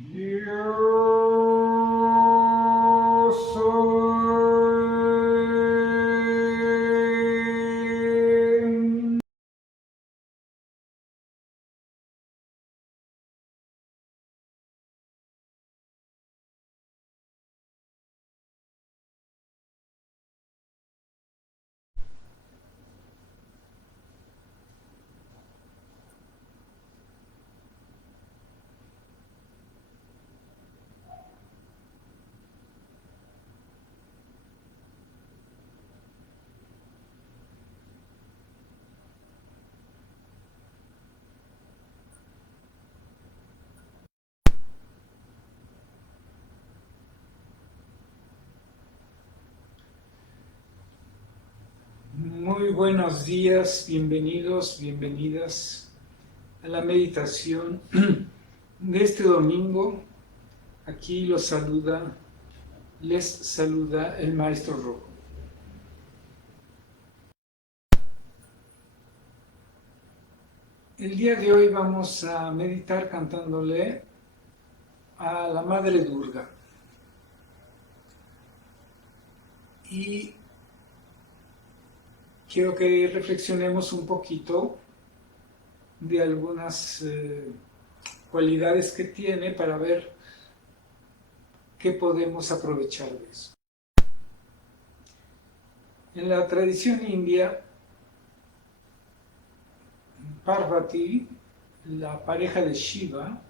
Yo soy. Muy buenos días, bienvenidos, bienvenidas a la meditación de este domingo. Aquí les saluda el Maestro Rojo. El día de hoy vamos a meditar cantándole a la Madre Durga. Y quiero que reflexionemos un poquito de algunas cualidades que tiene para ver qué podemos aprovechar de eso. En la tradición india, Parvati, la pareja de Shiva,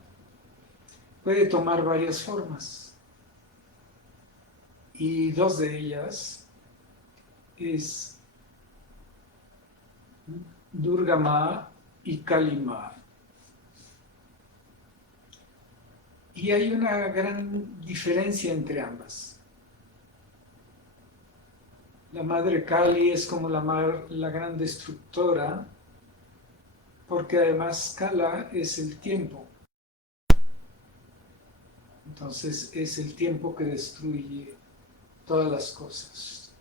puede tomar varias formas. Y dos de ellas es Durga Ma y Kali Ma. Y hay una gran diferencia entre ambas. La madre Kali es como la gran destructora, porque además Kala es el tiempo. Entonces es el tiempo que destruye todas las cosas.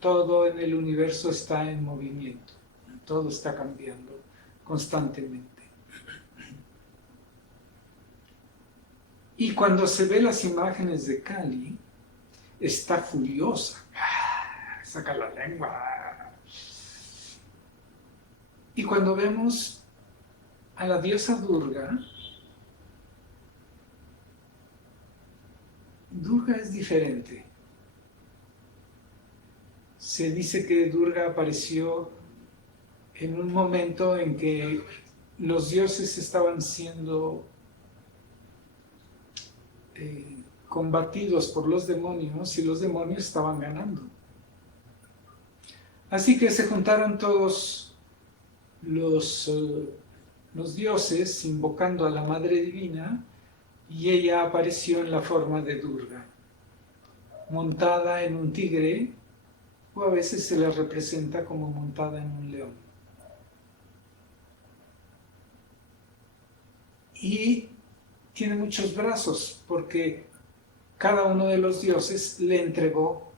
Todo en el universo está en movimiento, todo está cambiando constantemente. Y cuando se ve las imágenes de Kali, está furiosa, saca la lengua. Y cuando vemos a la diosa Durga, Durga es diferente. Se dice que Durga apareció en un momento en que los dioses estaban siendo combatidos por los demonios y los demonios estaban ganando. Así que se juntaron todos los dioses invocando a la Madre Divina y ella apareció en la forma de Durga, montada en un tigre, o a veces se la representa como montada en un león. Y tiene muchos brazos porque cada uno de los dioses le entregó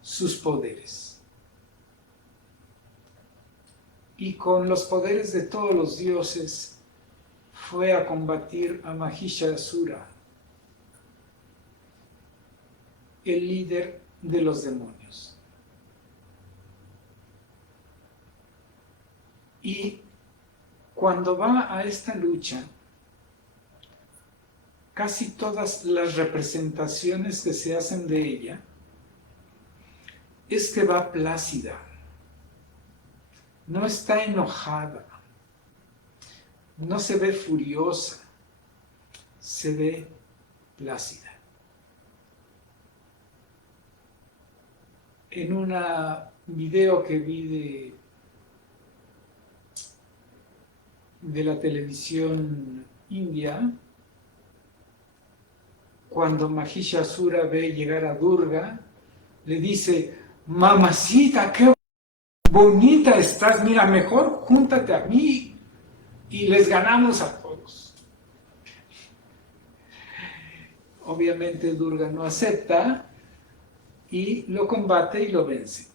sus poderes. Y con los poderes de todos los dioses fue a combatir a Mahishasura, el líder de los demonios. Y cuando va a esta lucha, casi todas las representaciones que se hacen de ella es que va plácida, no está enojada, no se ve furiosa, se ve plácida. En un video que vi de la televisión india, cuando Mahishasura ve llegar a Durga, le dice: mamacita, qué bonita estás, mira, mejor júntate a mí y les ganamos a todos. Obviamente Durga no acepta y lo combate y lo vence.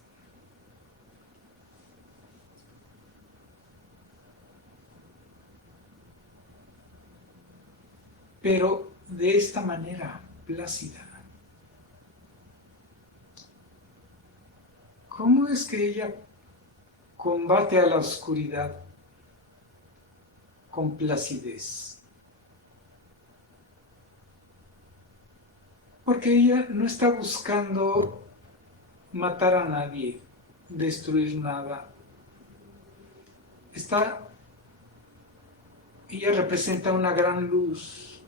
pero de esta manera plácida. ¿Cómo es que ella combate a la oscuridad con placidez? Porque ella no está buscando matar a nadie, destruir nada. Ella representa una gran luz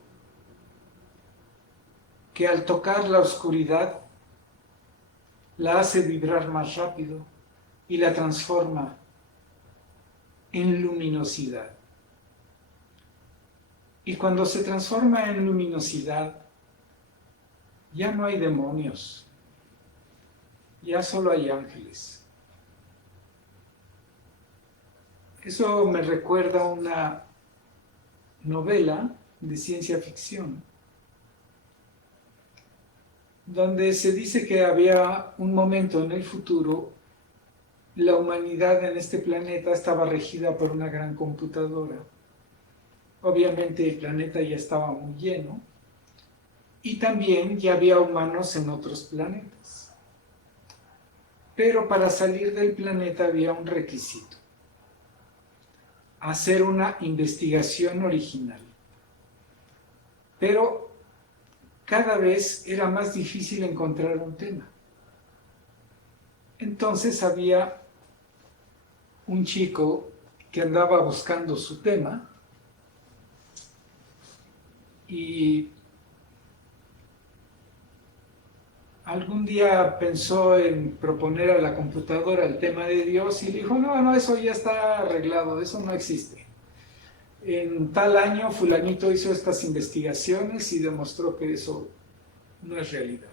que al tocar la oscuridad la hace vibrar más rápido y la transforma en luminosidad. Y cuando se transforma en luminosidad, ya no hay demonios, ya solo hay ángeles. Eso me recuerda a una novela de ciencia ficción, donde se dice que había un momento en el futuro, la humanidad en este planeta estaba regida por una gran computadora. Obviamente el planeta ya estaba muy lleno y también ya había humanos en otros planetas. Pero para salir del planeta había un requisito: hacer una investigación original. Pero cada vez era más difícil encontrar un tema. Entonces había un chico que andaba buscando su tema y algún día pensó en proponer a la computadora el tema de Dios y le dijo: no, eso ya está arreglado, eso no existe. En tal año fulanito hizo estas investigaciones y demostró que eso no es realidad.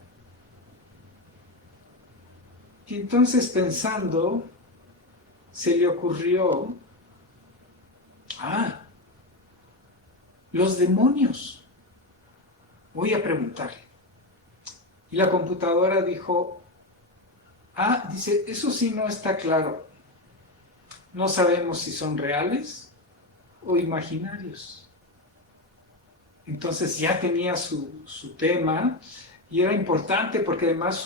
Y entonces, pensando, se le ocurrió: los demonios, voy a preguntarle. Y la computadora dijo: dice, eso sí no está claro, no sabemos si son reales o imaginarios. Entonces ya tenía su tema y era importante porque además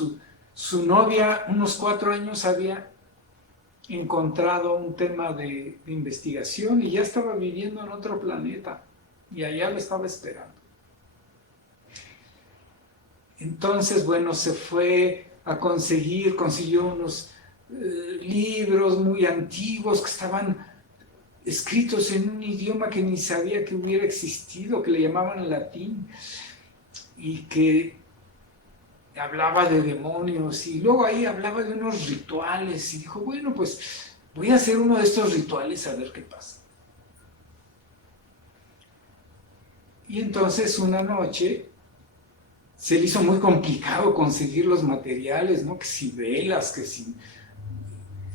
su novia, unos 4 años, había encontrado un tema de investigación y ya estaba viviendo en otro planeta y allá lo estaba esperando. Entonces, bueno, se fue a consiguió unos libros muy antiguos que estaban escritos en un idioma que ni sabía que hubiera existido, que le llamaban latín, y que hablaba de demonios, y luego ahí hablaba de unos rituales, y dijo: bueno, pues voy a hacer uno de estos rituales a ver qué pasa. Y entonces una noche se le hizo muy complicado conseguir los materiales, ¿no? Que si velas, que si...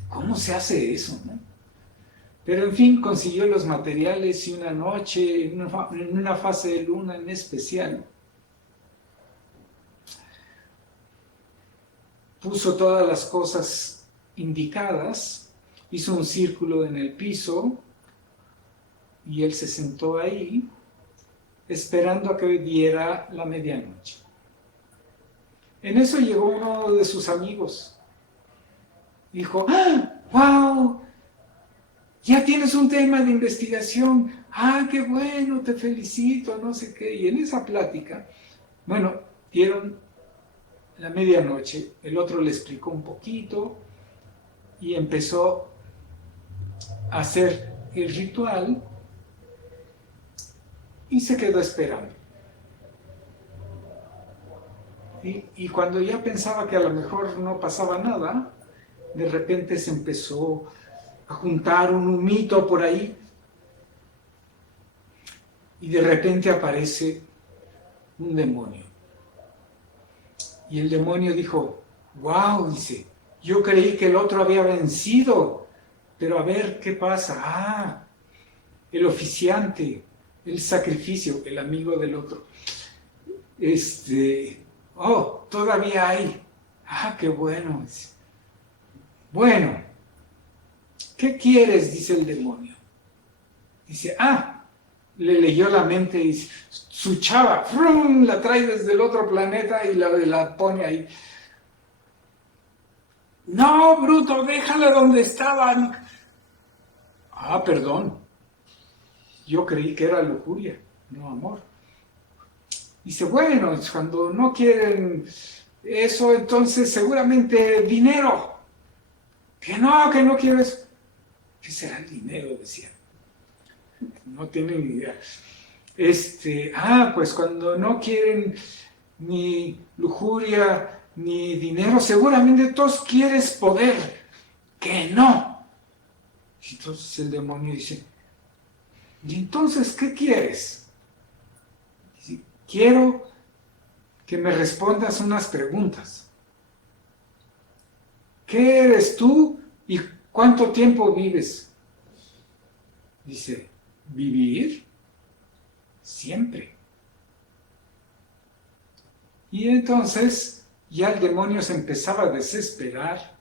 ¿Cómo se hace eso, no? Pero en fin, consiguió los materiales y una noche, en una fase de luna en especial, puso todas las cosas indicadas, hizo un círculo en el piso y él se sentó ahí esperando a que diera la medianoche. En eso llegó uno de sus amigos. Dijo: ¡wow! Ya tienes un tema de investigación. ¡Qué bueno! Te felicito, no sé qué. Y en esa plática, bueno, dieron la medianoche, el otro le explicó un poquito y empezó a hacer el ritual y se quedó esperando. Y cuando ya pensaba que a lo mejor no pasaba nada, de repente se empezó a juntar un humito por ahí y de repente aparece un demonio. Y el demonio dijo: wow, dice, yo creí que el otro había vencido, pero a ver qué pasa. El oficiante, el sacrificio, el amigo del otro. Todavía hay. Qué bueno. Bueno, ¿qué quieres?, dice el demonio. Dice: le leyó la mente y su chava, ¡frum!, la trae desde el otro planeta y la pone ahí. No, bruto, déjala donde estaban. Ah, perdón. Yo creí que era lujuria, no amor. Dice, bueno, cuando no quieren eso, entonces seguramente dinero. Que no quiero eso. ¿Qué será el dinero? Decía. No tienen ni idea. Pues cuando no quieren ni lujuria ni dinero, seguramente todos quieres poder. Que no. Entonces el demonio dice, ¿y entonces qué quieres? Dice, quiero que me respondas unas preguntas. ¿Qué eres tú y cuánto tiempo vives? Dice, ¿vivir? Siempre. Y entonces ya el demonio se empezaba a desesperar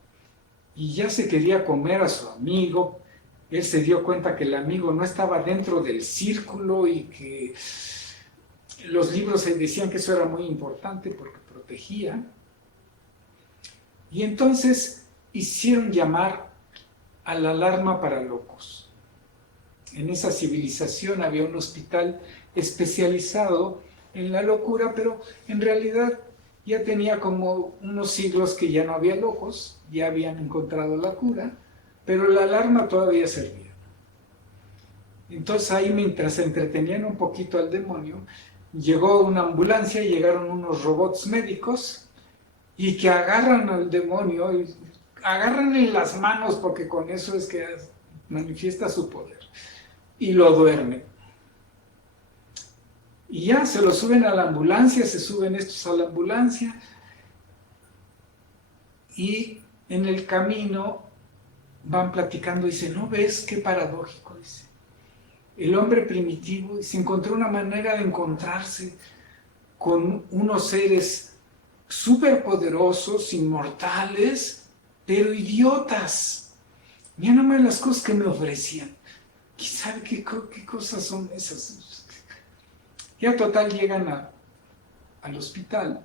y ya se quería comer a su amigo. Él se dio cuenta que el amigo no estaba dentro del círculo y que los libros decían que eso era muy importante porque protegía. Y entonces hicieron llamar a la alarma para locos. En esa civilización había un hospital especializado en la locura, pero en realidad ya tenía como unos siglos que ya no había locos, ya habían encontrado la cura, pero la alarma todavía servía. Entonces ahí, mientras entretenían un poquito al demonio, llegó una ambulancia y llegaron unos robots médicos y que agarran al demonio y agarran en las manos, porque con eso es que manifiesta su poder, y lo duermen. Y ya se lo suben a la ambulancia, se suben estos a la ambulancia, y en el camino van platicando y dice, ¿no ves qué paradójico? Dice, el hombre primitivo se encontró una manera de encontrarse con unos seres superpoderosos, inmortales, pero idiotas. Mira nomás las cosas que me ofrecían. ¿Quién sabe qué cosas son esas? Ya total llegan al hospital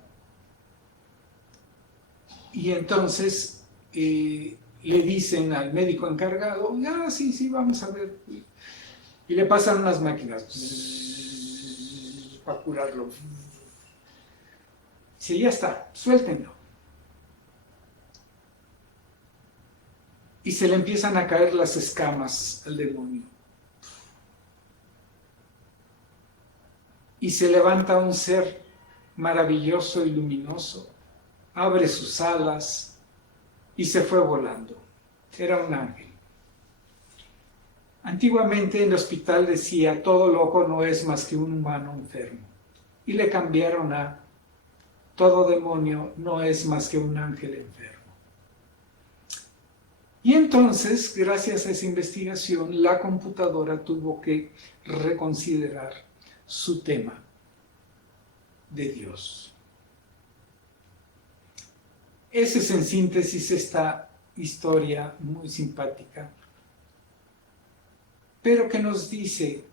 y entonces le dicen al médico encargado, sí, vamos a ver. Y le pasan unas máquinas para curarlo. Dice, ya está, suéltenlo. Y se le empiezan a caer las escamas al demonio. Y se levanta un ser maravilloso y luminoso, abre sus alas y se fue volando. Era un ángel. Antiguamente en el hospital decía, todo loco no es más que un humano enfermo. Y le cambiaron a, todo demonio no es más que un ángel enfermo. Y entonces, gracias a esa investigación, la computadora tuvo que reconsiderar su tema de Dios. Esa es en síntesis esta historia muy simpática, pero que nos dice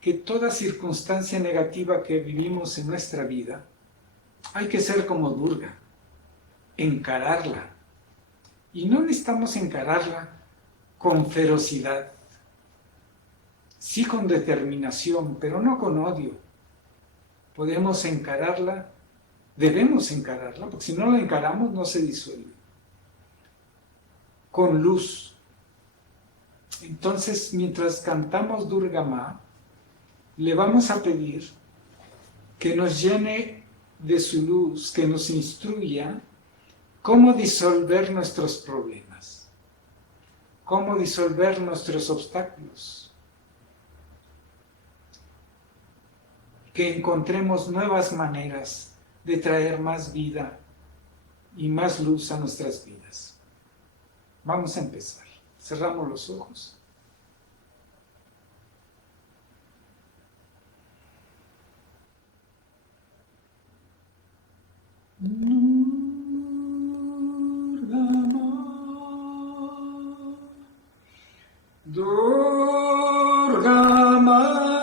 que toda circunstancia negativa que vivimos en nuestra vida, hay que ser como Durga, encararla. Y no necesitamos encararla con ferocidad, sí con determinación, pero no con odio. Podemos encararla, debemos encararla, porque si no la encaramos no se disuelve. Con luz. Entonces, mientras cantamos Durga Ma, le vamos a pedir que nos llene de su luz, que nos instruya cómo disolver nuestros problemas, cómo disolver nuestros obstáculos, que encontremos nuevas maneras de traer más vida y más luz a nuestras vidas. Vamos a empezar. Cerramos los ojos. Durga Ma, Durga Ma.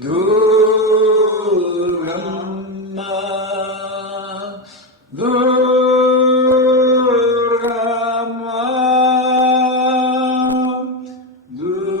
Durgamma, Durgamma, Durgamma,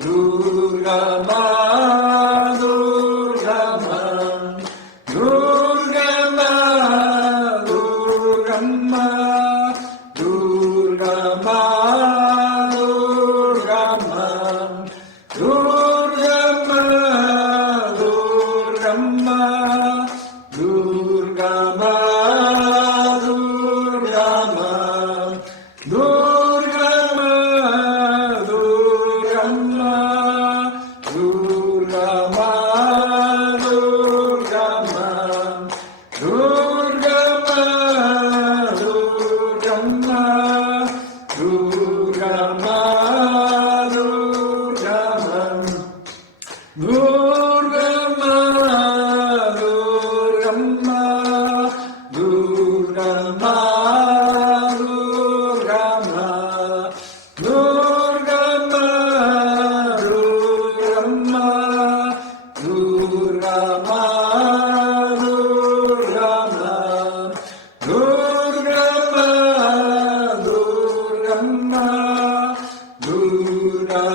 Durga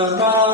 Durga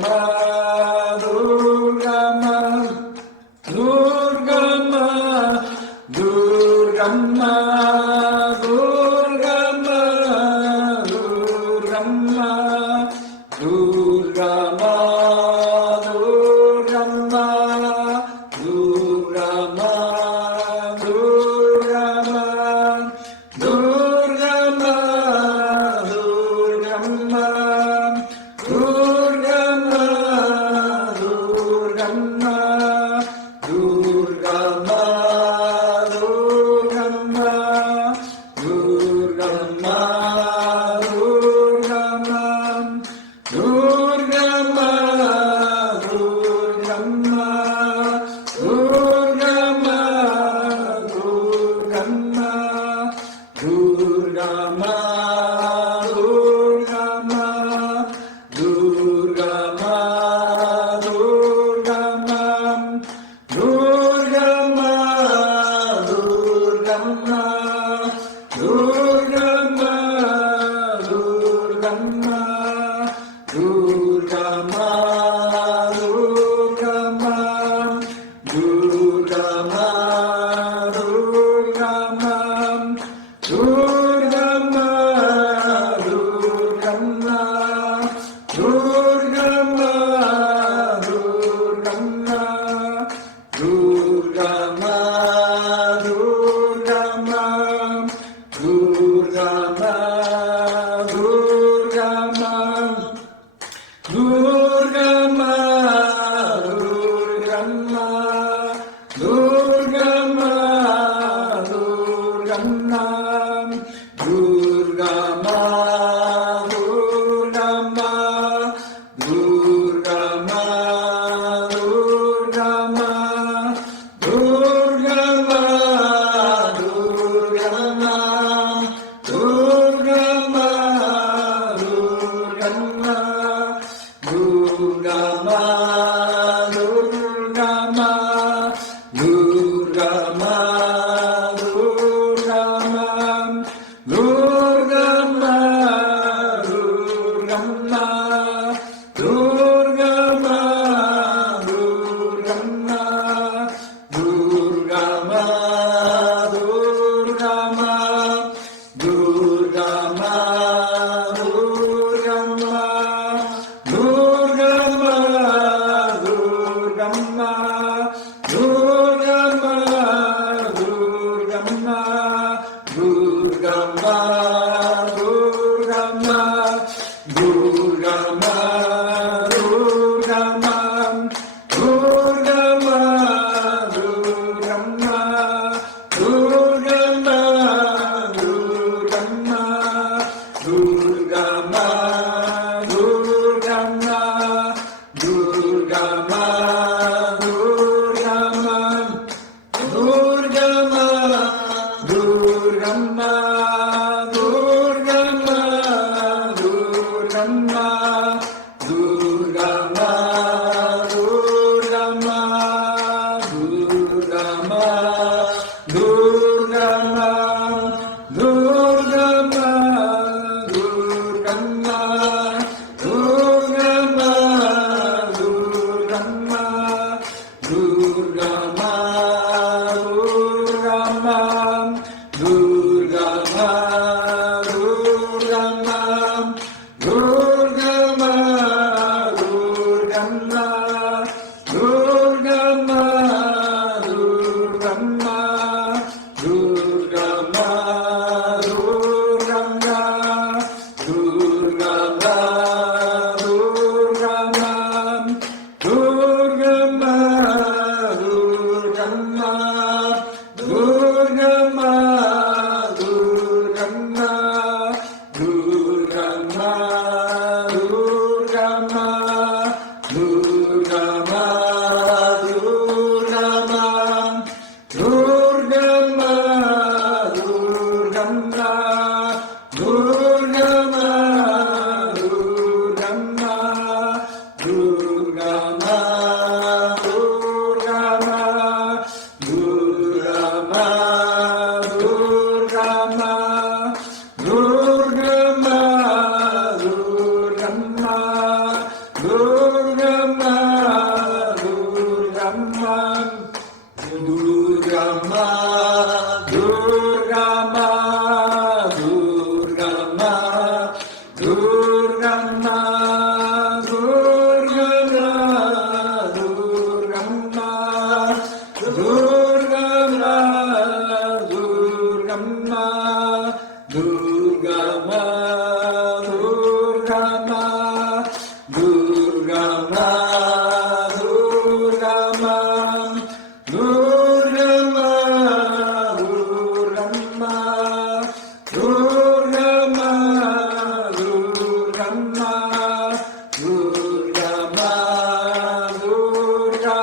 Ma,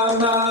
Durgamma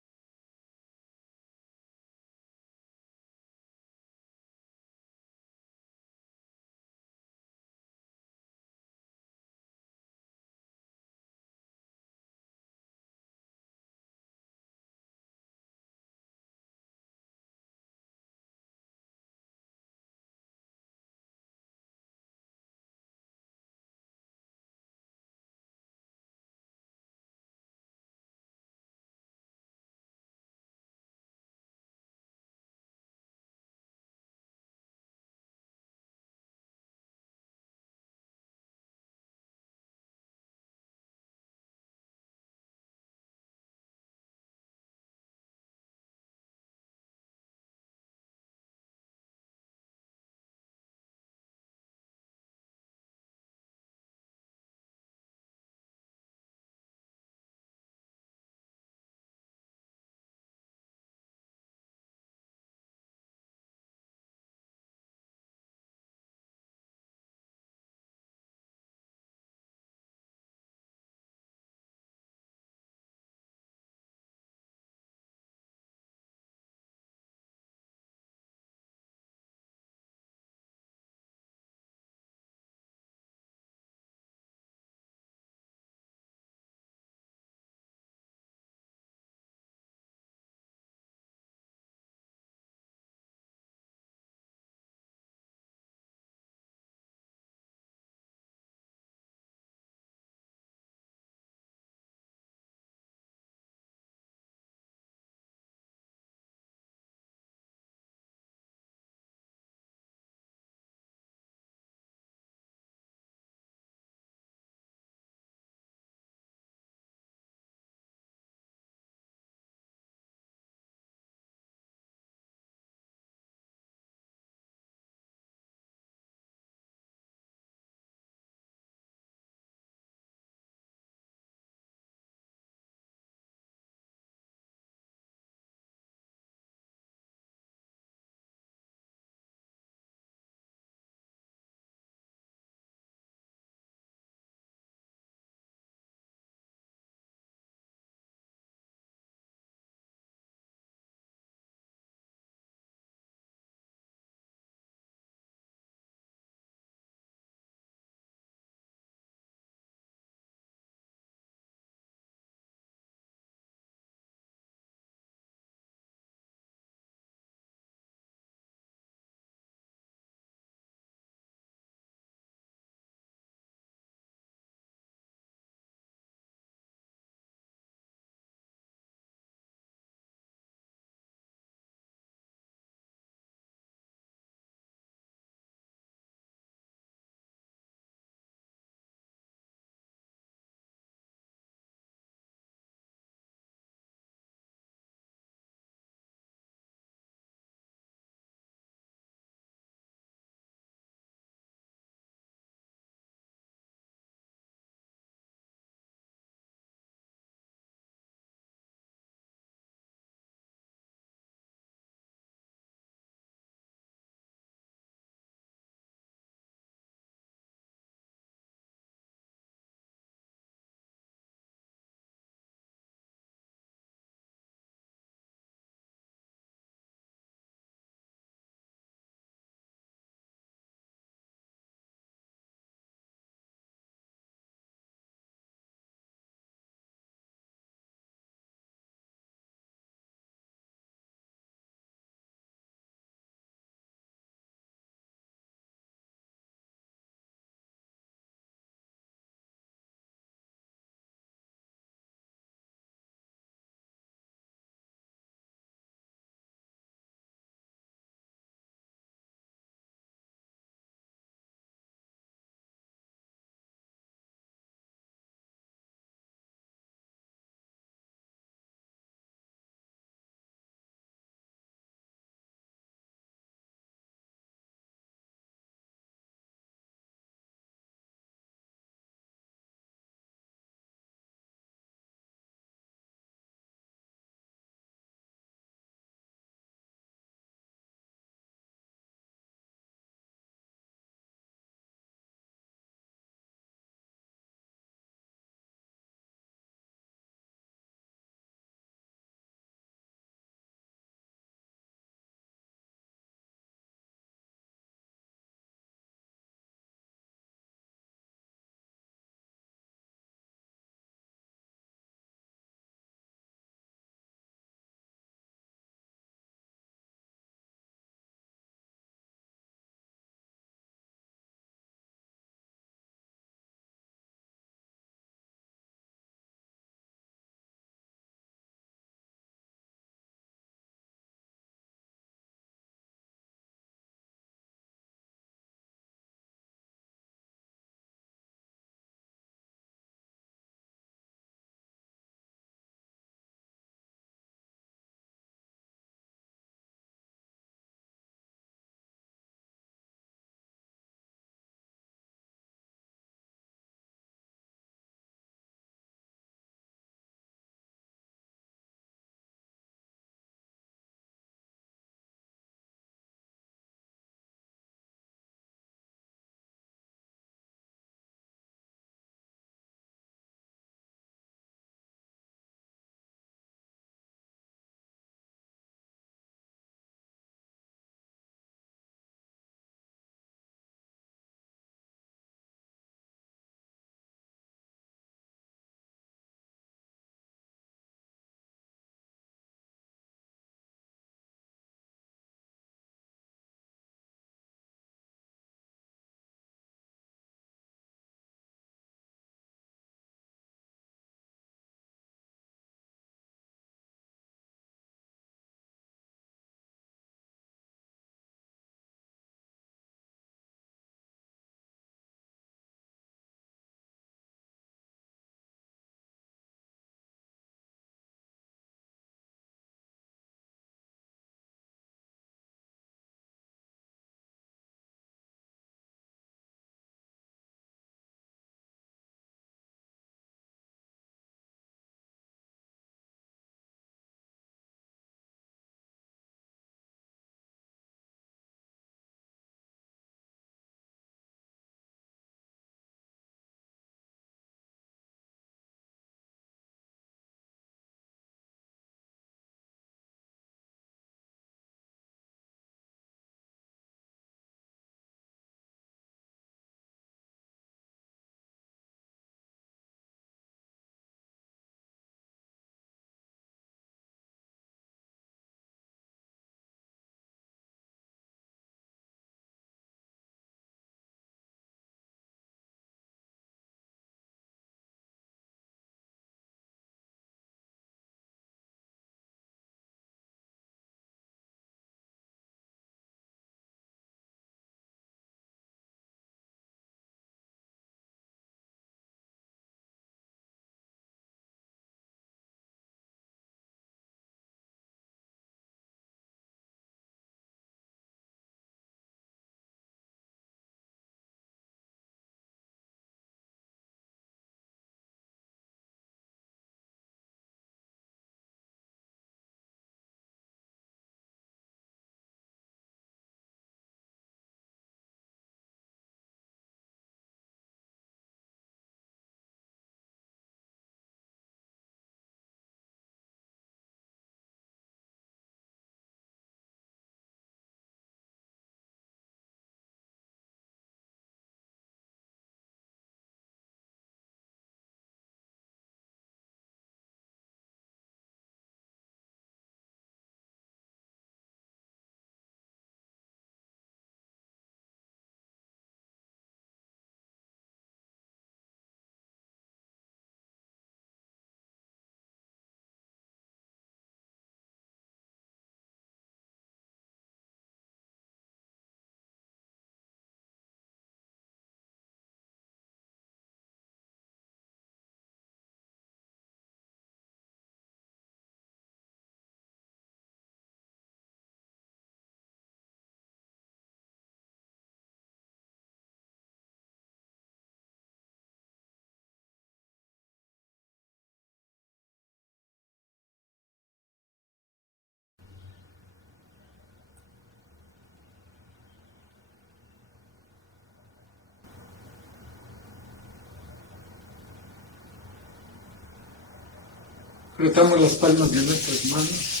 Frotamos las palmas de nuestras manos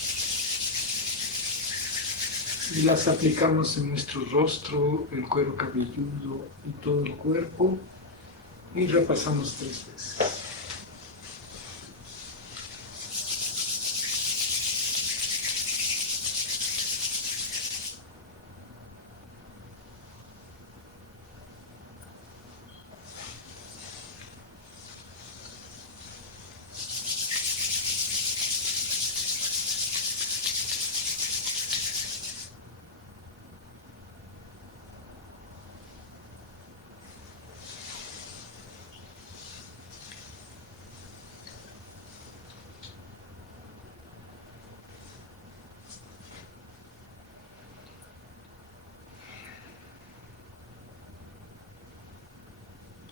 y las aplicamos en nuestro rostro, el cuero cabelludo y todo el cuerpo, y repasamos 3 veces.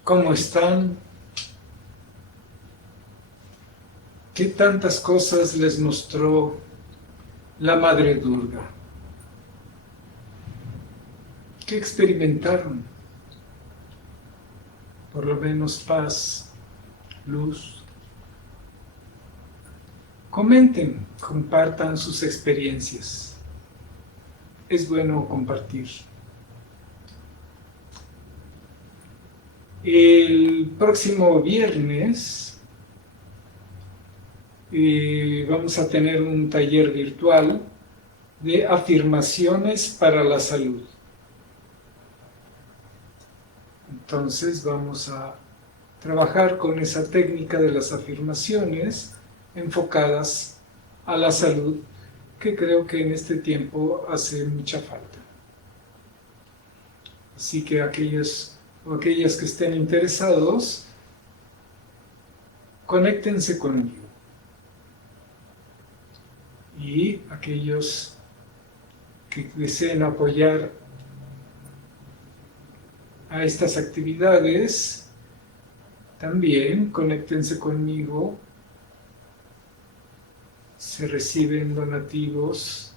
¿Cómo están? ¿Qué tantas cosas les mostró la Madre Durga? ¿Qué experimentaron? Por lo menos paz, luz. Comenten, compartan sus experiencias. Es bueno compartir. El próximo viernes vamos a tener un taller virtual de afirmaciones para la salud. Entonces vamos a trabajar con esa técnica de las afirmaciones enfocadas a la salud, que creo que en este tiempo hace mucha falta. Así que aquellos o aquellas que estén interesados, conéctense conmigo. Y aquellos que deseen apoyar a estas actividades, también conéctense conmigo. Se reciben donativos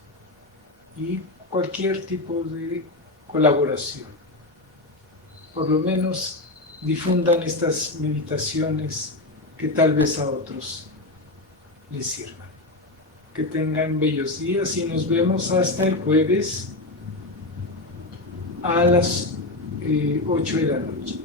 y cualquier tipo de colaboración. Por lo menos difundan estas meditaciones que tal vez a otros les sirvan. Que tengan bellos días y nos vemos hasta el jueves a las 8 de la noche.